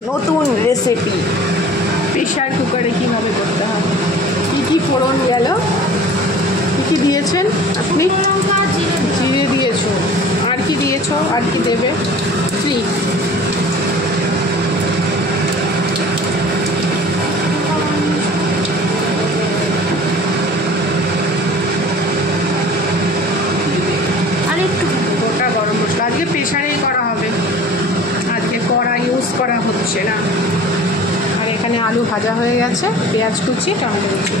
নতুন recipe pressure কুকারে কীভাবে করতে হবে। কী কী ফোড়ন গেল, কী কী দিয়েছেন আপনি? জিরে দিয়েছো, আর কি দিয়েছো, আর কি দেবে? আর একটু গোটা গরম মশলা। আজকে প্রেসারেই করা হবে, আজকে কড়া ইউজ করা হচ্ছে না। আর এখানে আলু ভাজা হয়ে গেছে, পেঁয়াজ কুচি, টমেটো কুচি।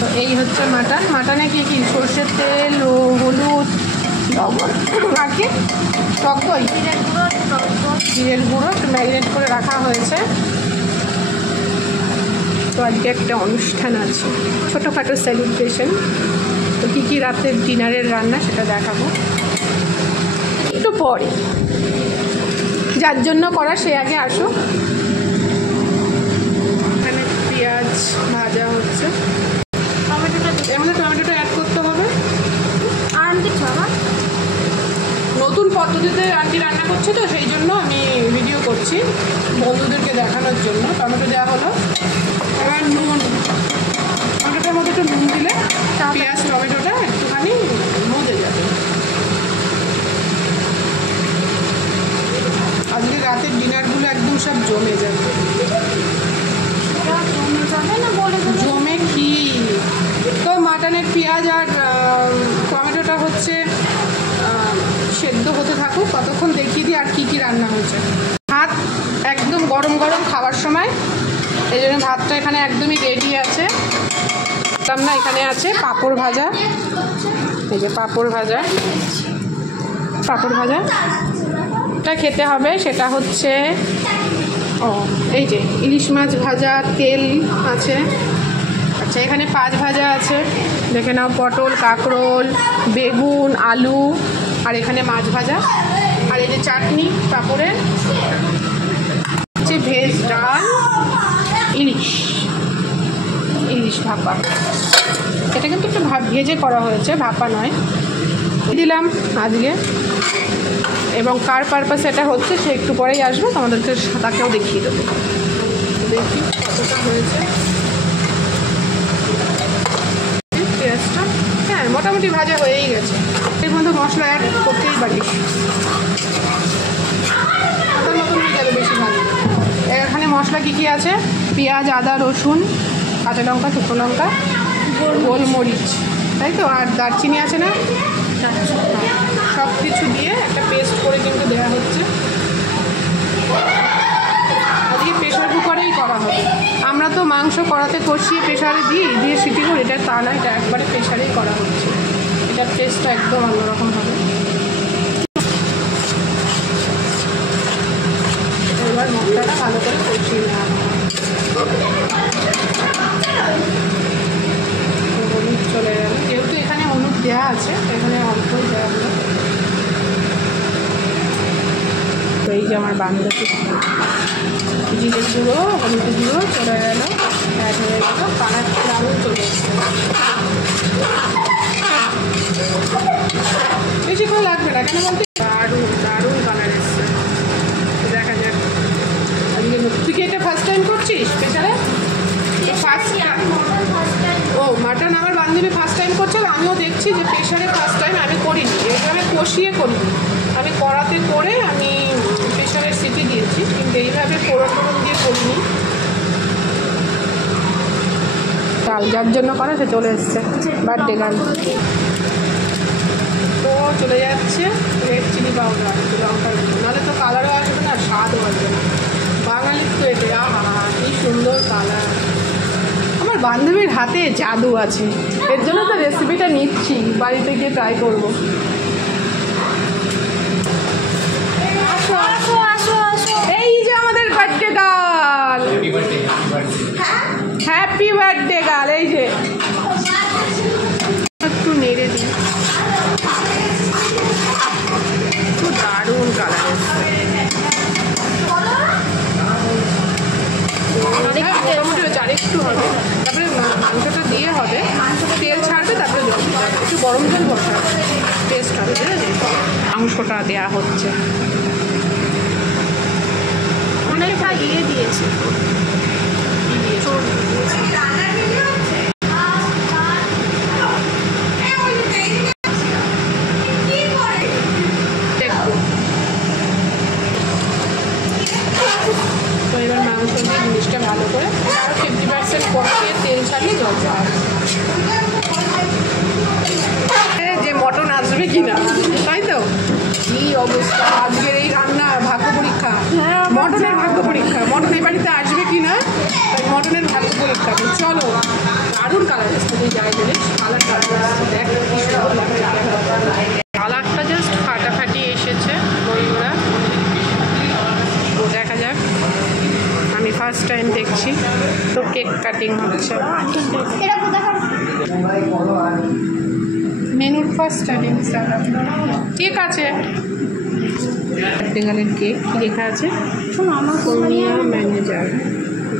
তো এই হচ্ছে মাটন। মাটনে কি কি? সর্ষের তেল, হলুদ, আর কি টক দই, জিরের গুঁড়ো একটু ম্যারিনেট করে রাখা হয়েছে। তো আজকে একটা অনুষ্ঠান আছে, ছোটোখাটো সেলিব্রেশন। তো কী কী রাতের ডিনারের রান্না সেটা দেখাবো একটু পরে। যার জন্য করা সে আগে আসো। এখানে পেঁয়াজ ভাজা হচ্ছে, এর মধ্যে টমেটোটা অ্যাড করতে হবে। নতুন পদ্ধতিতে আন্টি রান্না করছে, তো সেই জন্য আমি ভিডিও করছি বন্ধুদেরকে দেখানোর জন্য। টমেটো দেওয়া হলো, এবার নুন, টমেটোটার মধ্যে একটু নুন দিলে পেঁয়াজ টমেটোটা একটুখানি মজে যাবে। আজকে রাতের ডিনারগুলো একদম সব জমে যাবে। জমে কি? তো মাটনের পেঁয়াজ আর টমেটোটা হচ্ছে সেদ্ধ হতে থাকুক, ততক্ষণ দেখিয়ে দিই আর কী কী রান্না হয়েছে। ভাত একদম গরম গরম খাওয়ার সময়, এই জন্য ভাতটা এখানে একদমই রেডি আছে। না, এখানে আছে পাঁপড় ভাজা, এই যে পাঁপড় ভাজা। এটা খেতে হবে, সেটা হচ্ছে এই যে ইলিশ মাছ ভাজা, তেল আছে। আচ্ছা, এখানে পাঁচ ভাজা আছে, দেখে নাও। পটল, কাঁকরোল, বেগুন, আলু, আর এখানে মাছ ভাজা। আর এই যে চাটনি পাঁপড়ের, হচ্ছে ভেজ ডাল, ইলিশ ভাপা। এটা কিন্তু একটু ভেজে করা হয়েছে, ভাপা নয়। দিলাম আজকে, এবং কার পারপাসে এটা হচ্ছে সে একটু পরেই আসবে, তোমাদেরকে তাকেও দেখিয়ে দেবো। দেখি কতটা হয়েছে পেঁয়াজটা। হ্যাঁ, মোটামুটি ভাজা হয়েই গেছে। এর মধ্যে মশলা অ্যাড করতেই পারিস, আদার মতন হয়ে যাবে বেশি ভালো। এখানে মশলা কী কী আছে? পেঁয়াজ, আদা, রসুন, কাঁচা লঙ্কা, শুকনো লঙ্কা, গোলমরিচ, তাই তো। আর দারচিনি আছে না, সব কিছু দিয়ে একটা পেস্ট করে কিন্তু দেওয়া হচ্ছে। আজকে প্রেশার কুকারেই করা হবে। আমরা তো মাংস কড়াতে কষিয়ে প্রেশারে দিয়ে সিটি করি, এটা তা না, এটা একবারে প্রেশারেই করা হচ্ছে। এটার টেস্টটা একদম অন্যরকম হবে। এবার মশলাটা ভালো করে কষিয়ে নেওয়া হবে। হলুদ চলে যাবে, যেহেতু এখানে হলুদ দেওয়া আছে, এখানে অল্পই দেওয়া হলো। তো এই যে আমার বান্ধবী, জিরের গুঁড়ো, হলুদ গুঁড়ো চলে গেল, অ্যাড হয়ে গেল, কালার দারুণ চলে এসছে। বেশিক্ষণ লাগবে না, কেন বলতে দারুণ কালার এসছে। দেখা যাক আজকে। তুই কি এটা ফার্স্ট টাইম করছিস প্রেশারে? মাটন আমার বান্ধবী ফার্স্ট টাইম করছে, আমিও দেখছি যে প্রেশারে ফার্স্ট টাইম। আমি করিনি, এইভাবে কষিয়ে করিনি, আমি কড়াতে করে আমি প্রেশারের সিটি দিয়েছি, কিন্তু এইভাবে ফোড়ন দিয়ে করিনি। ডাল যার জন্য করা সে চলে এসছে, বার্থডে গার্ল। তো চলে যাচ্ছে রেড চিলি পাউডার, লঙ্কার গুঁড়ো, নাহলে তো কালারও আসবে না, স্বাদও আসবে না। বাঙালির তো এতে কি সুন্দর কালার। আমার বান্ধবীর হাতে জাদু আছে, এর জন্য তো রেসিপিটা নিচ্ছি, বাড়িতে গিয়ে ট্রাই করবো। এই যে আমাদের birthday girl, happy birthday girl. এই যে একটু নেড়ে দিই, খুব দারুণ কালার এসছে। মোটামুটি হচ্ছে, আরেকটু হবে। তারপরে মাংসটা দিয়ে হবে, তেল ছাড়বে, তারপরে জল দিতে হবে, একটু গরম জল বসাবে, টেস্ট হবে। ঠিক আছে, মাংসটা দেওয়া হচ্ছে, অনেকটা ইয়ে দিয়েছে, তো এবার মাংস দিয়ে জিনিসটা ভালো করে আরও 50% কষিয়ে তেল ছাড়িয়ে জল দেওয়া হবে। যে মটন আসবে কিনা, তাই তো? কি অবস্থা আজকের এই রান্না, ভাগ্য পরীক্ষা, মটনের ভাগ্য পরীক্ষা। মটন এই বাড়িতে আসবে কিনা, তাই মটনের ভাগ্য পরীক্ষা। চলো, দারুণ কালার আসছে, তুই যাই বলিস, কালারটা দেখ, কালারটা জাস্ট ফাটাফাটি এসেছে বন্ধুরা। তো দেখা যাক, আমি ফার্স্ট টাইম দেখছি। তো কেক কাটিং হচ্ছে, মেনুর ফার্স্ট টাইম। ঠিক আছে, বেঙ্গালের কেক কী লেখা আছে? সোনিয়া ম্যানেজার।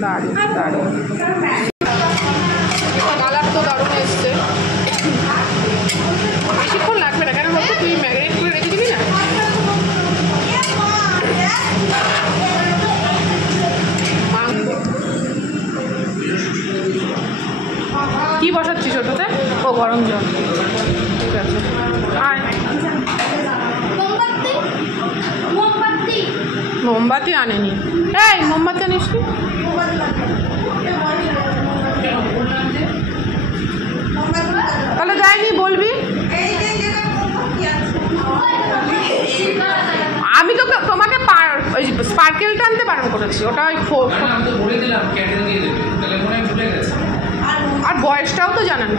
দারুণ দারুণ, কালার তো দারুণ এসছে। বেশিক্ষণ লাগবে না, কেন বলতো তুই ম্যারিনেট করে রেখে দিবি না? কি বসাচ্ছিস ওটাতে? ও গরম জল, ঠিক আছে। আর মোমবাতি আনেনি, এই মোমবাতি আনিস নি? তাহলে যায়নি বলবি। আমি তো তোমাকে স্পার্কেলটা আনতে বারণ করেছি, ওটা ওই আর বয়সটাও তো জানান।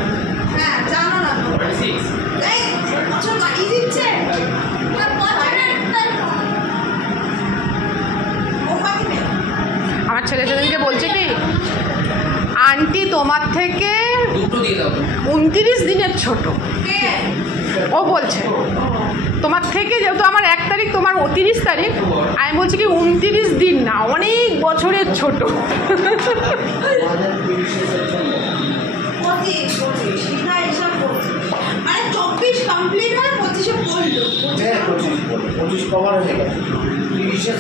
আমার ছেলে সেদিনকে বলছে কি, আন্টি তোমার থেকে 29 দিনের ছোট। ও বলছে তোমার থেকে, যেহেতু আমার 1 তারিখ, তোমার 30 তারিখ, আমি বলছি কি 29 দিন না, অনেক বছরের ছোট।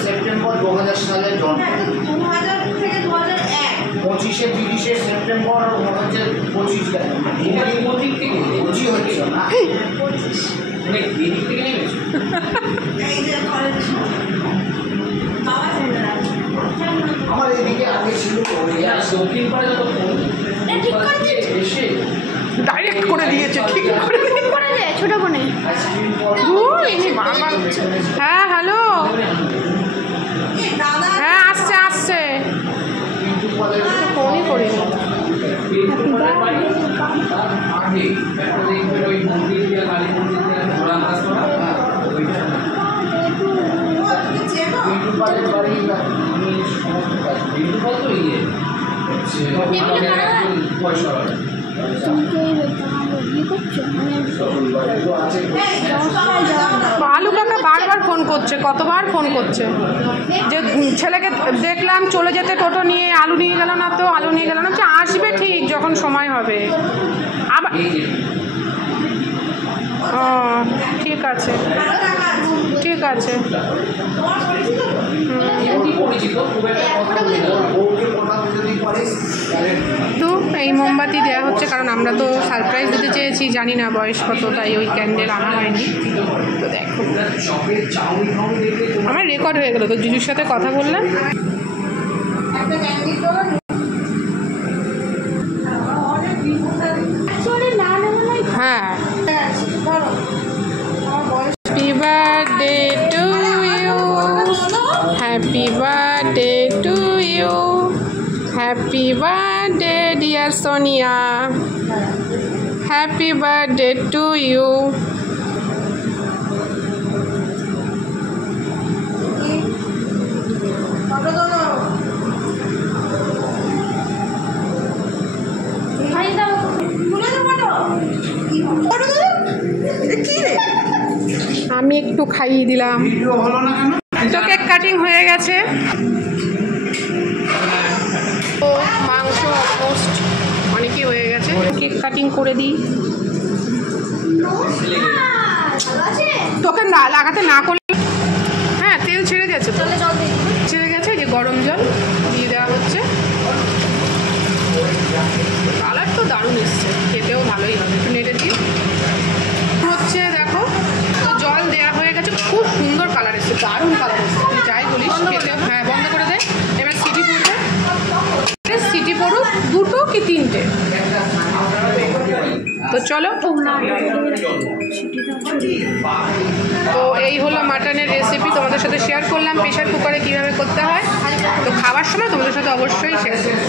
সেপ্টেম্বর 2000 সালে জন্ম, 25-30 সেপ্টেম্বর 25 হচ্ছে না, আমার এদিকে আগে ছিল দক্ষিণ পাড়ে যত ডাইরেক্ট করে দিয়েছে, ঠিক করে ছোট বোনে। হ্যাঁ হ্যালো, হ্যাঁ আসছে আসছে, ফোনই করিনি। আলু কাকা বারবার ফোন করছে, কতবার ফোন করছে যে ছেলেকে দেখলাম চলে যেতে টোটো নিয়ে, আলু নিয়ে গেল না, তো আলু নিয়ে গেল না, আসবে ঠিক যখন সময় হবে। আবার ও ঠিক আছে, ঠিক আছে। তো এই মোমবাতি দেওয়া হচ্ছে, কারণ আমরা তো সারপ্রাইজ দিতে চেয়েছি, জানি না বয়স কত, তাই ওই ক্যান্ডেল আনা হয়নি। তো দেখো, আমার রেকর্ড হয়ে গেল, তো জিজুর সাথে কথা বললাম। হ্যাঁ, happy birthday to you, happy birthday to you, happy birthday dear Sonia, happy birthday to you. আমি একটু খাইয়ে দিলাম। তো কেক কাটিং হয়ে গেছে। তো মাংস অলমোস্ট অনেকই হয়ে গেছে। কেক কাটিং করে দিই। তোকে লাগাতে না করলে হ্যাঁ তেল ছেড়ে গেছে তো, ছেড়ে গেছে। যে গরম জল দিয়ে দেওয়া হচ্ছে। কালার তো দারুণ এসছে, খেতেও ভালোই হবে। একটু নেড়ে দিই হচ্ছে। দেখো তো জল দেওয়া হয়ে গেছে, খুব সুন্দর কালার এসছে, দারুণ কালার এসছে। তুই যাই বলিস খেতেও। হ্যাঁ বন্ধ করে দে। এবার সিটি পড়বে, সিটি পড়ুক 2টো কি 3টে। তো চলো। তো এই হলো মাটনের রেসিপি, তোমাদের সাথে শেয়ার করলাম প্রেশার কুকারে কীভাবে করতে হয়। তো খাওয়ার সময় তোমাদের সাথে অবশ্যই শেয়ার করবো।